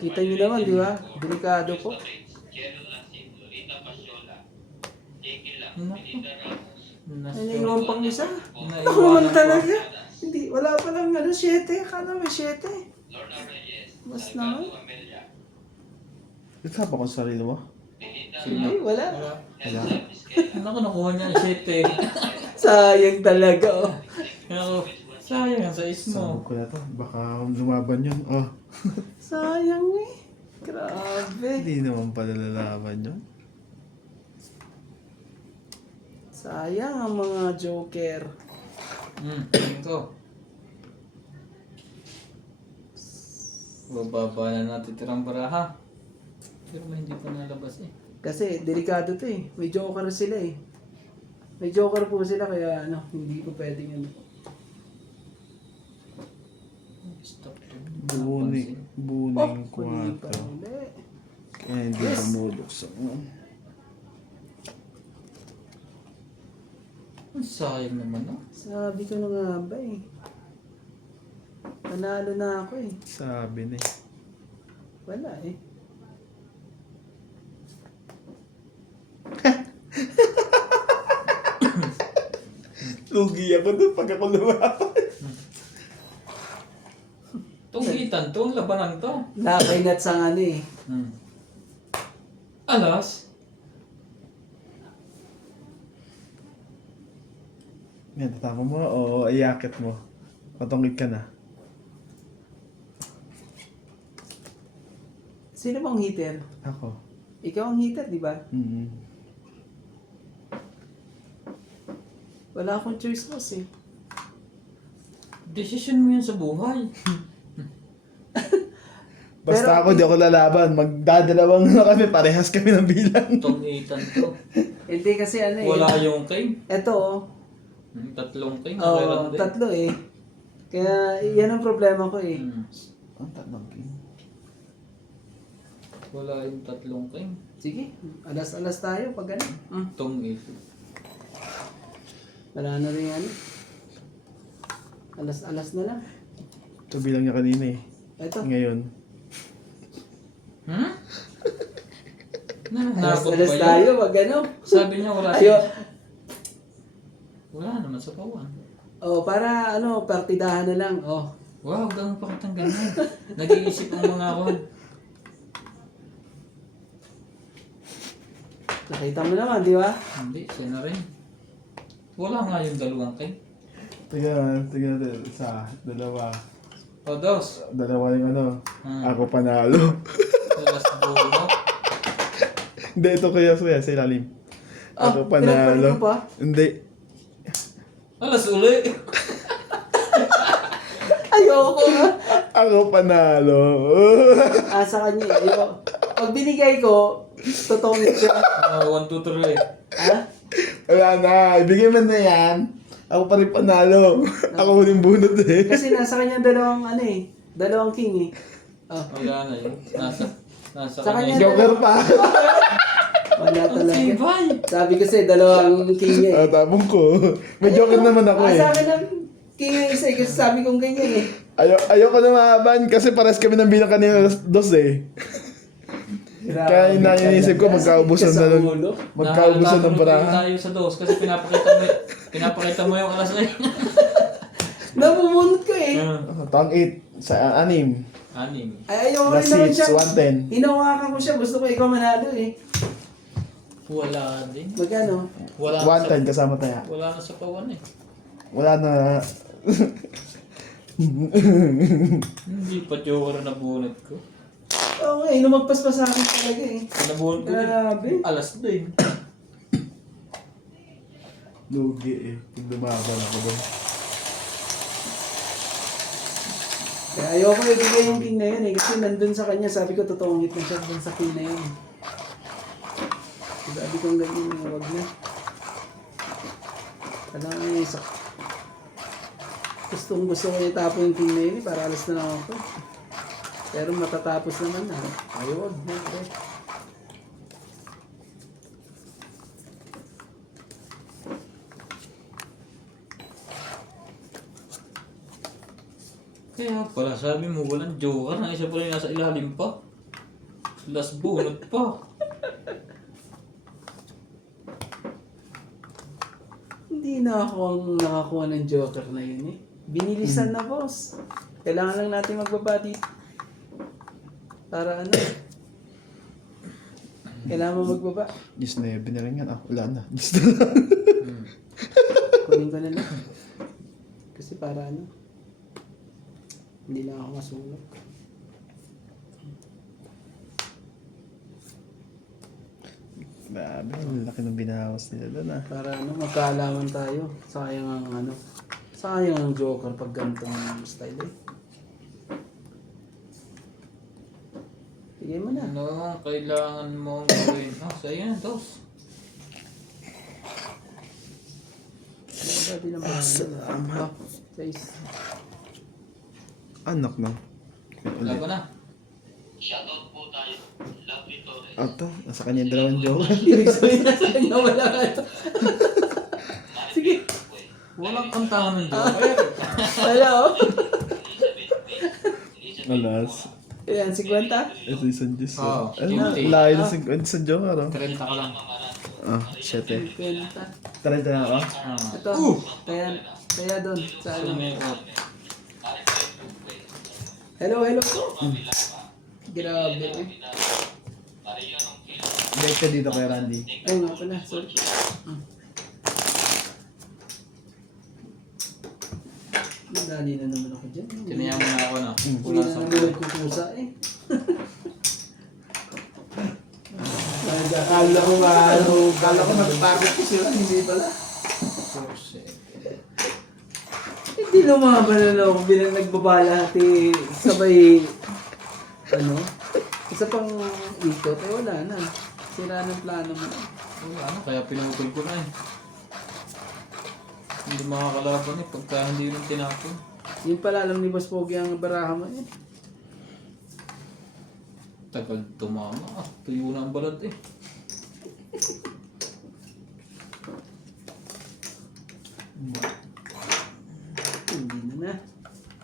Kita niyo naman, di ba? Delikado po. Cheryl Lansing, Lolita Pasiola, J.K. Lang, Naku. Melinda Ramos, Ay, naiwan pang isa. Ako Naiwanan naman ko. talaga. Hindi, wala pa lang 7. Akala may 7. Lorna Reyes, Mas Salgado naman. Amelia, Itapa ko sa sarili mo? Melinda Sino? Ay, wala. Wala. Elsa Vizquela, Ano ko nakuha niya ang 7 Sayang talaga, oh. Kaya ako, sayang ang size Sabog mo. ko na to. Baka lumaban yun. Oh. Sayang eh. Grabe. Hindi naman pala lalaban yun. Sayang ang mga joker. Tingin ko. Bababa na natin tirang baraha. Pero may hindi pa nalabas eh. Kasi delikado to eh. May joker sila eh. May joker po sila kaya hindi ko pwedeng Stop to. Buning kunin pa 4. uli. Kaya hindi Yes. bumuluksan. Ang sayang naman ah. Sabi ko na nga ba eh. Panalo na ako eh. Sabi na eh. Wala eh. Lugi ako doon pag ako lumaban. Tunggitan to, labanan to. Nakaingat sa eh. Alas. Yan, tatama mo o iakit mo? Patungkit ka na. Sino bang hitter? Ako. Ikaw ang hitter, di ba? Wala akong choice boss eh. Decision mo yan sa buhay. Basta Pero- ako, di ako lalaban. Magdadalawang na kami, parehas kami ng bilang. Tungitan to. Hindi kasi eh. Wala yung king. Eto oh. Tatlong king. Oo, meron din. tatlo eh. Kaya yan ang problema ko eh. Ang tatlong king. Wala yung tatlong king. Sige, alas-alas tayo pag ano. Tungit. Wala na rin ano. Alas-alas na lang. Ito bilang niya kanina eh. Eto. Ngayon. Nakakot Alas-alas ba tayo yun? pag ano. Sabi niya wala Ayo. Wala naman sa pawan. Oh, para partidahan na lang. Oh. Wow, ganun pa kitang ganyan. Nag-iisip ang mga ako. Nakita mo naman, di ba? Hindi, siya na rin. Wala nga yung dalawang king. Tingnan natin. Isa, dalawa. O, dos. Dalawa yung ano. Hmm. Ako panalo. Alas bumo. Hindi, ito kaya sa ilalim. Ako pinagpalit panalo. mo pa? Hindi. Alas uli. Ayoko nga. Ako panalo. Sa kanya eh. Ayoko. Pag binigay ko, totoong siya. 1, 2, 3. Ha? Wala na. Ibigay mo na yan. Ako pa rin panalo. Ako huling bunot eh. Kasi nasa kanya dalawang king eh. Oh. Wala na yun. Nasa Sa kanya- Joker pa. Wala Ang talaga. sibay. Sabi kasi dalawang king niya eh. Tapong ko. May joker naman ako eh. Sa akin ang king yung isa eh. Kasi sabi kong ganyan eh. Ayoko na maaban kasi pares kami ng bilang kanina dos eh. Kaya yun na yung isip ko, magkaubusan na lang. Magkaubusan ng baraha. tayo sa dos kasi pinapakita mo yung alas 8. Napumunot ko eh. Tang 8 sa 6. Anim. Ay, ayoko Last rin naman hits, siya. 110. Hinawakan ko siya. Gusto ko ikaw manalo eh. Wala din. Magkano? Wala na sa, 110 kasama tayo. wala na sa pawan eh. Wala na. Hindi pa joker na bunot ko. Oo nga eh. Lumagpas pa sa akin talaga eh. Nabunot ko Grabe. din. Alas din. Lugi eh. Pag lumaban ako doon. Kaya ayoko ibigay yung king na yun eh. Kasi nandun sa kanya, sabi ko totoong hit na siya dun sa king na yun. Sabi kong ganyan eh, wag na. Alam nga yung isa. Gusto ko itapon yung king na yun eh, para alas na lang ako. Pero matatapos naman na. Ayun. Okay. Kaya pala sabi mo walang joker na isa pala yung nasa ilalim pa. Last bunot pa. Hindi na ako ang nakakuha ng joker na yun eh. Binilisan na boss. Kailangan lang natin magbaba dito. Para ano? Kailangan mo magbaba. Diyos na yun, na lang yan. Ah, wala na. Diyos na lang. Kunin ko na lang. Kasi para ano? Hindi lang ako masunog. Grabe, ang laki ng binawas nila doon ah. Para ano, magkaalaman tayo. Sayang ang ano. Sayang ang joker pag ganitong style eh. Sige mo na. Ano ang kailangan mong gawin? Ah, sa'yo yan, dos. Sabi lang ba? Salamat. 6. Anak na. Wala pa na. Shoutout po tayo. Lovely Torres. Ito, nasa kanya yung dalawang joke. Ibig sabihin na sa kanya wala ka ito. Sige. Walang kantahan ng joker. Hello? Alas. Ayan, 50? Ito isang Diyos. Oo, Ano, 50. layo na sa joke ah. 30 ka lang. Ah, 7. 50. 30 na ako. Ah. Ito. Kaya doon. Sa ano. Sumikot. Hello, hello. Grabe eh. Dahil ka dito kay Randy. Ay nga pala, sorry. Madali na naman ako dyan. Tinayan mo na ako na. Hindi Wala na sa naman kukusa eh. Kala ko ano, kala ko nagpagod ko sila, hindi pala. Hindi lumaban na ako bilang nagbabalati sabay ano, isa pang ikot, eh wala na. Sira ng plano mo. Wala na, kaya pinutol ko na eh. Hindi makakalaban eh, pagka hindi yun tinapon. Yun pala alam ni Boss Pogi ang baraha mo eh. Tagal tumama ah, tuyo na ang balat eh. Hindi na.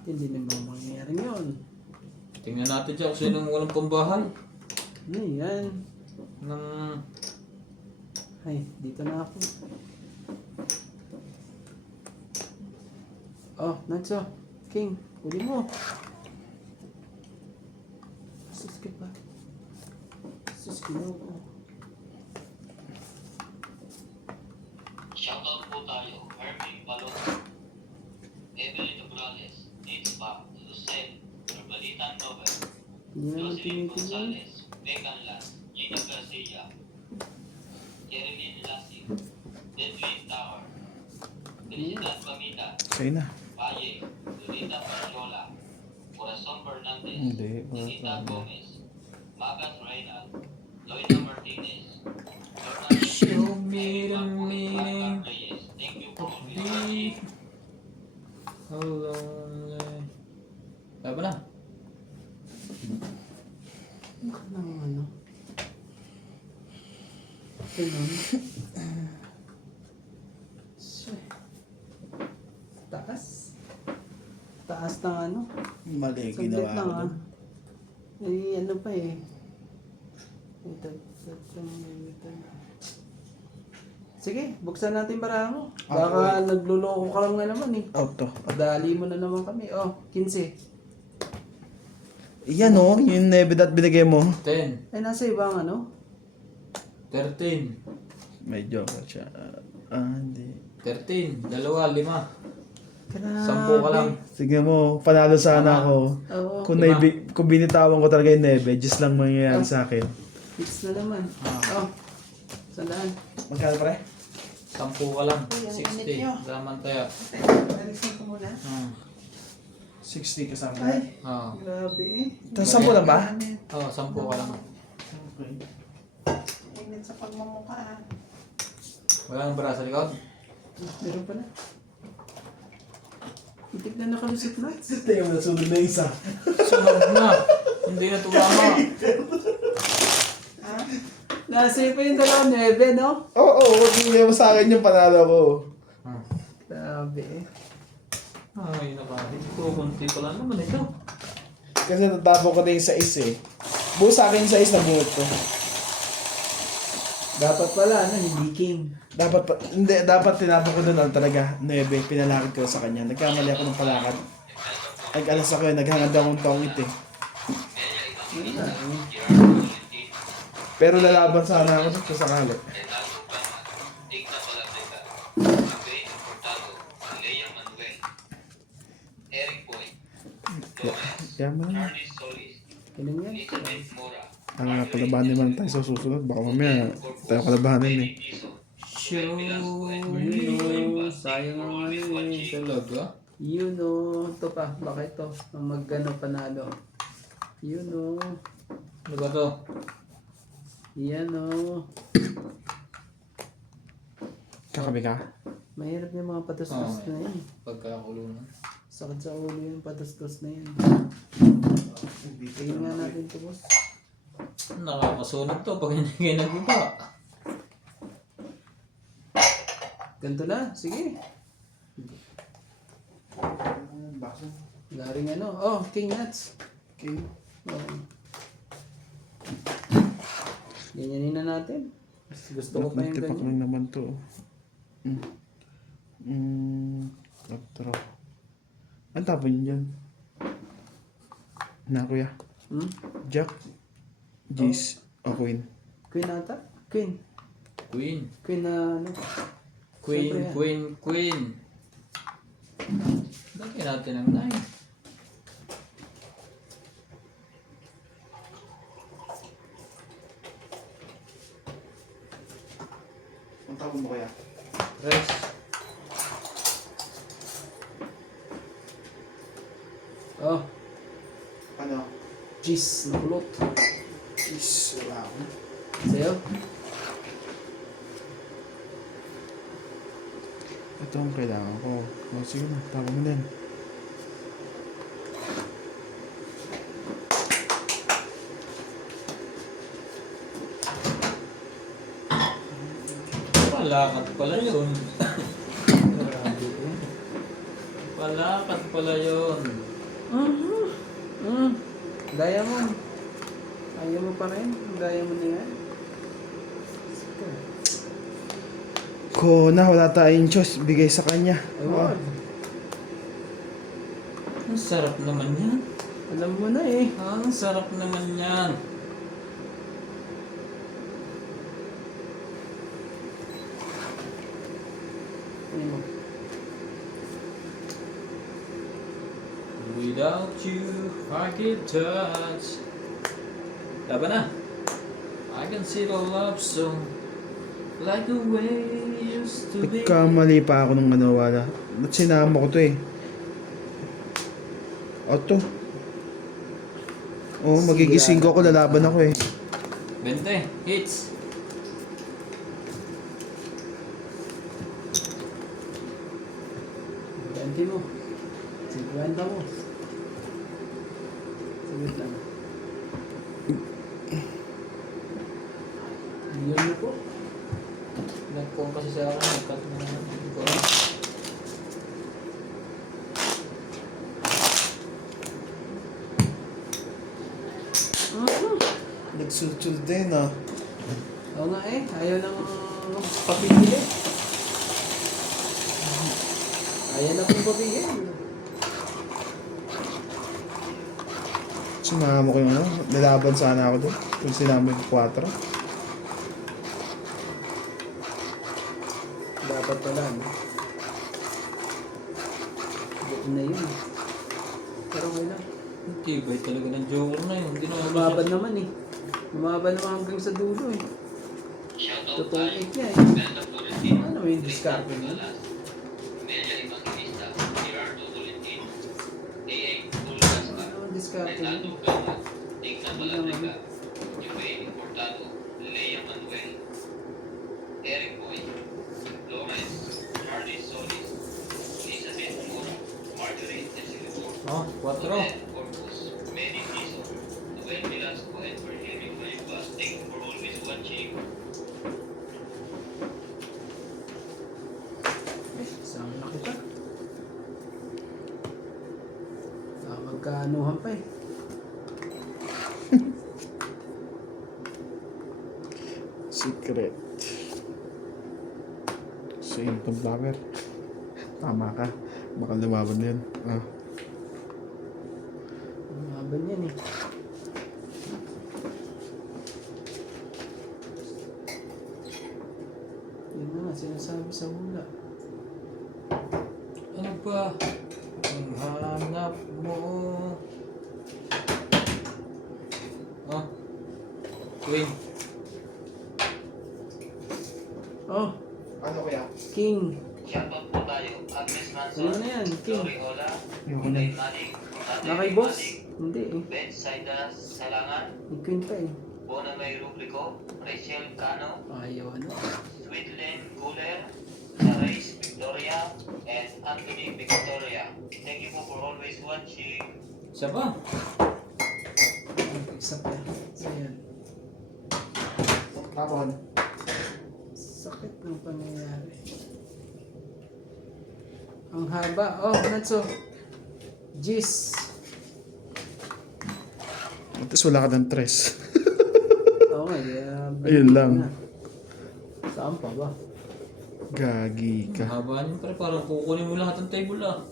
Hindi na mga mangyayari yun. Tingnan natin dyan kung sino walang pambahay. Ano yan? Nang... Ay, dito na ako. Oh, Natso. King, uli mo. Suskip ba? Suskip mo. Shoutout po tayo. Hermie Balon. Evelyn Nograles. Nate Pop. Lucen. Normalitan Nobel. Hindi naman Jocelyn tinitingnan. Gonzalez. Megan Las. Gina Garcia. Jerilyn Lassie. Edwin Tower. Felicidad Pamita. Sa'yo na. Valle. Lunita Pachola. Corazon Fernandez. Hindi, Sinita wala. Gomez. Magat Reynald. Loida Martinez. Jordan Show me the meaning Reyes. Thank you for of always me. watching. How lonely. Kaya ba na? Ano, ano? Ganun. Shit. Taas. Taas ng ano. Mali Saglit ginawa lang ko ah. doon. Ay, ano pa eh. Ito. Sige, buksan natin para mo. Baka nagluloko ka lang na naman eh. Auto. Padali mo na naman kami. Oh, 15. Yan o, yung nebe that binigay mo. 10. Ay, nasa ibang ano? 13. May joker siya. Hindi. 13. Dalawa, 5. Grabe. 10 ka lang. Sige mo, panalo sana ako. Oo. Kung binitawan ko talaga yung nebe, just lang mangyayari sa akin. Fix na naman. Oh. Sandaan. Magkano pare? 10 ka lang. Uy, ang init nyo. 60. Salamat tayo. Alisin ko muna. 60 kasama. Ay, Ah. grabe eh. Tapos 10 lang ba? Oh, 10 ka lang. Okay. Init sa pagmamukha. Wala nang bara sa likod. Meron pa na. Itik na nakalusot na. Tingnan mo, nasunod na isa. Sunod na. Hindi na tumama. Nasa pa yung 2-9, no? Oo, hindi mo sa akin yung panalo ko. Grabe eh. Ay, nakahit ko. Kunti pa lang naman ito. Kasi natapon ko na yung 6 eh. Buo sa akin yung 6 na bunot ko. Dapat pala, hindi king. Dapat tinapon ko doon talaga. 9, pinalakad ko sa kanya. Nagkamali ako ng palakad. Nag-alas ako eh, naghangad akong tongit eh. Pero lalaban sana ako dito sa sakali. Digna Palateca, Abe Hurtado, Lea Manuel, Eric Boy, Gomez, Yaman. Charlie Solis, Ganun yan. Elizabeth Mora, Ang kalabahan naman tayo sa susunod. Baka mamaya tayo kalabahanin eh. Show. Sayang ang ano eh. Talaga? Yun o. Ito pa. Baka ito. Ang magano panalo. Yun o. Ano ba to? Yan o. Kakabi ka? Mahirap yung mga patustos Oo. na yan. Pagkakulungan. Sakit sa ulo yung patustos na yan. Tingnan nga natin ito, boss. Nakakasunod to pag hindi kayo nag-iba. Ganito na. Sige. Garing ano. Oh, King Nuts. Okay. Oh. Ganyanin na natin. Gusto ko pa yung Nagtipak ganyan. lang naman to. Katro. Ang tapon yun dyan? Na kuya. Hmm? Jack. Jace. O Queen. Queen ata? Queen. Queen. Queen na ano? Queen, Siyempre yan. queen, queen. Lagyan natin ang 9. Ang tapon mo kaya? Rest. Oh, Ano? jeez. Nakulot. Is. Wow. Sa'yo? Ito ang kailangan ko. O sige na. Tapon mo din. Palakat pala yun. Grabe eh. Palakat pala yun. Diamond. Ayaw mo pa rin? Diamond na yan. Ko na wala tayong choice. Bigay sa kanya. Ayun. Ang sarap naman yan. Alam mo na eh. Ang sarap naman yan. Ano mo? Without you, I can't touch. Laban na. I can see the love song like the way it used to be. Nagkamali pa ako nung ano wala. Ba't sinama ko to eh? O to. Oo, magigising ko ako. Lalaban ako eh. 20 hits. Ganti mo. 50 mo. Sagot lang. Yun na po. Nag-call kasi sa akin. Nag-cut na naman. Hindi ko alam. Nagsulsul din ah. Oo nga eh. Ayaw nang papigil eh. Ayaw na pong papigil. Sumama ko yung ano. Lalaban sana ako doon. Kung sinama yung 4. Dapat pala, no? Buti na yun. Pero okay lang. Ang tibay talaga ng joker na yun. Hindi na Lumaban naman eh. Lumaban naman hanggang sa dulo eh. Shoutout Totoong tayo, 8 niya eh. Bella Florentino, Ano may discard mo? Melia Evangelista, Gerardo Tolentino, A.A. Pulgaspa, Ano ang discard mo? Renato Belmont, Digna Palateca, Yumaine Hurtado, Lea Manuel, Eric Boy, Lawrence, Charlie Solis, Elizabeth Mora, Marjorie Tesilidor, Oh, 4. Odette Corpus, Manny Tiso, Well, Velasco and for hearing my class. Thank you for always watching. Isang laki pa. Magkaanuhan pa eh. Secret. Same itong flower. Tama ka. Baka lumaban yun. Ah. Maban yan eh. Yun na nga, sinasabi sa hula. Ano ba ang hanap mo? Oh. Queen. Oh, Ano kuya? King. Shoutout po tayo. Agnes Manson. Ano na yan, King? Lori Ola. Yung Kulay Manik. Nakay boss? Hindi eh. Ben Saida Salangan. May queen pa eh. Bona May Rubrico. Rachel Cano. Ayaw ano. Sweetland Guler. Sarais Victoria. And Anthony Victoria. Thank you po for always watching. Siya ba? Isa pa. Ayan. Tapon. Sakit ng pangyayari. Ang haba. Oh, Natso. Jeez. Tapos wala ka ng tres. Oo nga. Ayun lang. Saan pa ba? Gagi Ang ka. haba niyo pre, parang kukunin mo lahat ng table ah.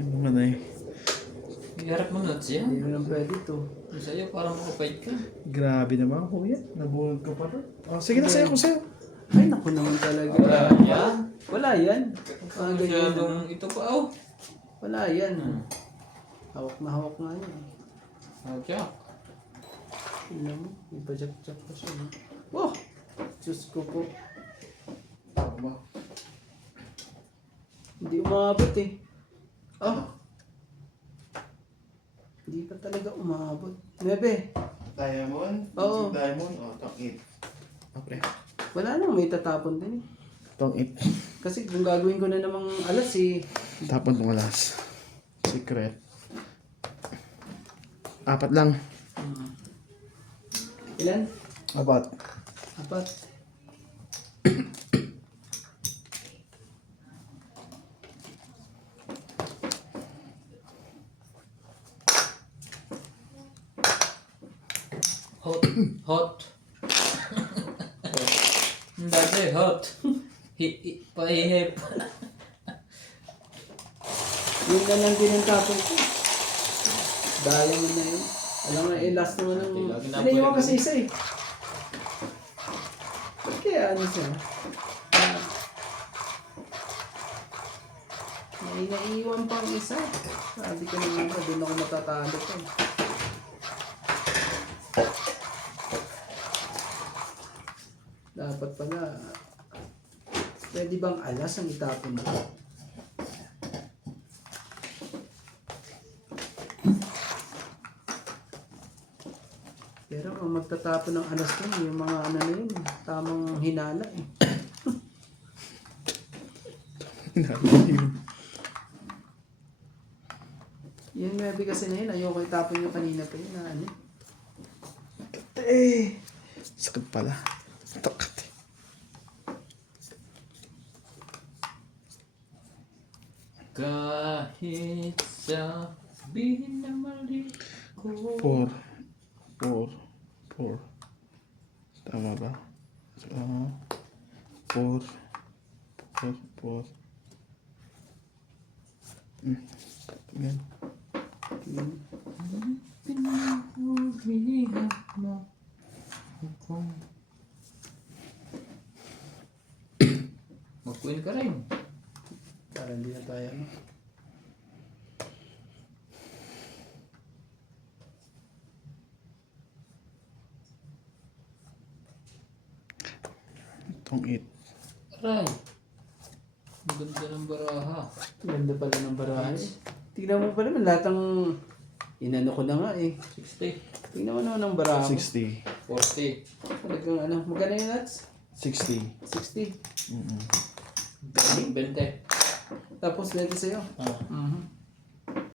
Ano man eh. Iharap mo nuts yan. Hindi mo lang pwede to. Yung sa'yo parang makapait ka. Grabe naman kuya. Nabuhol ka pa rin. Oh, sige na sa'yo ko sa'yo. Ay, naku naman talaga. Wala yan. Wala yan. Mga ganyan. Masyadong ito pa oh. Wala yan. Hawak na nga yan. Okay. Tignan mo. Ipa-jack-jack pa siya. No? Oh! Diyos ko po. Tama. Hindi umabot eh. Oh! Hindi pa talaga umabot. Nebe, Diamond? Oo. Diamond? Oh, tong 8. Okay. wala nang may tatapon din eh. Tong 8. Kasi kung gagawin ko na namang alas eh. Tapon tong alas. Secret. 4 lang. Ilan? 4. 4. Hot. Hot. Dati hot. Paihip. Yun na lang din ang tapon ko. Daya mo na yun. Alam mo, last naman ng... Lagi na Naiiwan po kasi isa eh. Kaya ano siya? Naiiwan pang isa. Sabi ko naman ba, doon ako matatalo pa eh. Dapat pala, pwede bang alas ang itapon ko? Pero ang magtatapon ng alas ko, yung mga ano na yun, tamang hinala eh. Yung maybe kasi na yun, ayoko itapon yung kanina pa yun na ano. Eh. Sakit pala. Takot. Kahit sabihin na mali ko. 4. Tama ba? 4. Yan. Pinahulihan mo ako. Mag-queen ka rin. Para hindi na tayo ano. Tong 8. Aray. Maganda ng baraha. Ganda pala ng barahay. Tingnan mo pala, lahat ng inano ko na nga eh. 60. Tingnan mo naman ng baraha. 60. 40. Talagang ano, magkano yung nuts? 60. 60. 20. Tapos dito sa'yo. Ah.